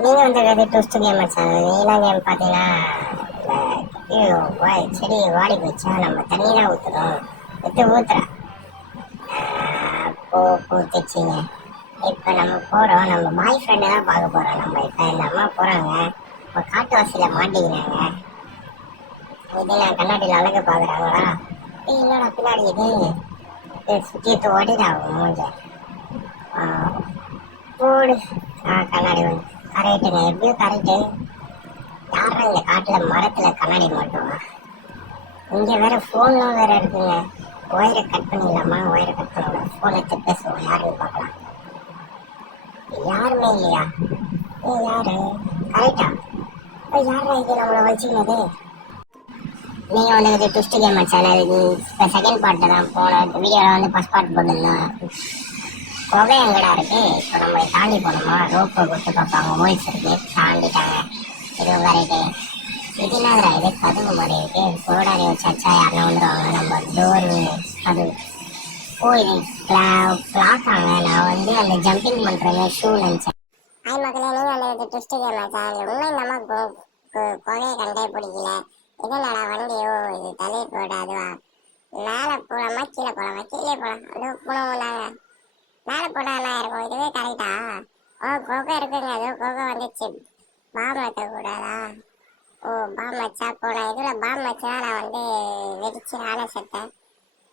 நீங்க வந்து twist game வச்சாங்க. நீலாம் கேம் பார்த்தீங்கன்னா ஐயோ செடி வாடி போச்சா நம்ம தண்ணி தான் ஊற்றணும் ஊற்றுறேன். பூ பூத்துச்சிங்க. இப்போ நம்ம போகிறோம், நம்ம பாய் ஃப்ரெண்டை தான் பார்க்க போகிறோம். நம்ம இப்போ இந்த அம்மா போகிறாங்க, இப்போ காட்டுவாசியில் மாட்டிக்கிறாங்க. இது நான் கண்ணாடியில் அழக பார்க்குறாங்களா? என்னடா பின்னாடி இது சுற்றிட்டு ஓடிடா மூஞ்ச போடு. கண்ணாடி வந்து கரெக்டுங்க, எப்படியோ கரெக்டு. யாரா இந்த காட்டில் மரத்தில் கண்ணாடி மாட்டுவா? இங்கே வேற ஃபோன்லாம் வேற இருக்குங்க. ஒயரை கட் பண்ணிடலாமா? ஒயரை கட் பண்ணலாம், ஃபோன் எடுத்து பேசுவோம், யாருன்னு பார்க்கலாம். யாருமே இல்லையா? யாரு கரெக்டா? யாரா இது நம்மளை வச்சுக்கினது? நீங்கள் வந்து ட்விஸ்ட் கேம் சேனல் இப்போ செகண்ட் பார்ட்டு தான் போன வீடியோவில் வந்து ஃபஸ்ட் பார்ட் போட்டிருந்தோம். புகை எங்கடா இருக்கு? இப்போ நம்ம தாண்டி போனோமா? ரோப்பை கொடுத்து பார்ப்பாங்க, ஹோல்ஸ் இருக்கு, தாண்டிட்டாங்க. இது கரெக்டு. இது என்னதுடா இது? கதவு மாதிரி இருக்கு. கோடாரி வச்சாச்சா யாருன்னா வந்துடுவாங்க. நம்ம டோர் கதவு. ஓ இது பிளாக்காங்க. நான் வந்து அந்த ஜம்பிங் பண்ணுறேங்க ஷூ நினச்சேன். ஐ மக்களே, நீங்கள் அந்த ட்விஸ்ட் கேம் சேனல் உண்மை நம்ம புகையை கண்டே பிடிக்கல. இதனால வண்டியோ இது தலை போடாதுவா? மேலே போகலாமா கீழே போகலாமா? கீழே போகலாம். அதோ போனோம் நாங்கள். மேலே போனால் என்ன இருக்கும்? இதுவே கரெக்டா? ஓ கோகை இருக்குங்க, அதோ கோகை வந்துச்சு. பாம் வைக்கக்கூடாதா? ஓ பாம் வச்சா போனேன். இதில் பாம் வச்சா நான் வந்து வெடிச்சு நானே செத்தேன்.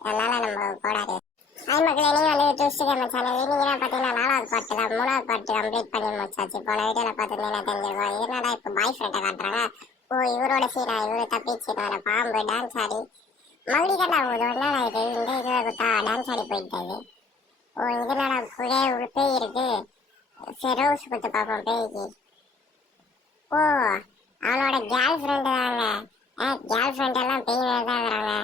அதனால நம்ம போடாது. ஹாய் மக்களே, நீங்கள் வந்து ட்விஸ்ட் கேம் சேனல் நீங்கள் பார்த்தீங்கன்னா 4வது பாட்டு தான். 3வது பாட்டு கம்ப்ளீட் பண்ணி முடிச்சாச்சு. போன வீடியோவில் பார்த்துருந்தீங்கன்னா தெரிஞ்சிருக்கோம். இதனால இப்போ பாய் ஃப்ரெண்டை காட்டுறாங்க. ஓ இவரோட சீனா, இவரு தப்பிச்சு வர பாம்பு டான்ஸ் ஆடி மறுபடியும் ஆகுது. ஒன்றா இது இந்த இதில் டான்ஸ் ஆடி போயிட்டாரு. ஓ இதனால புகை ஒரு பேய் இருக்கு. சரி ரோஸ் கொடுத்து பார்ப்போம் பேய்க்கு. ஓ அவனோட கேர்ள் ஃப்ரெண்டு தாங்க. கேர்ள் ஃப்ரெண்ட் எல்லாம் பேய் தான் இருக்கிறாங்க.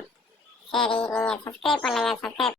சரி நீங்கள் சப்ஸ்கிரைப் பண்ணுங்கள். சப்ஸ்கிரைப்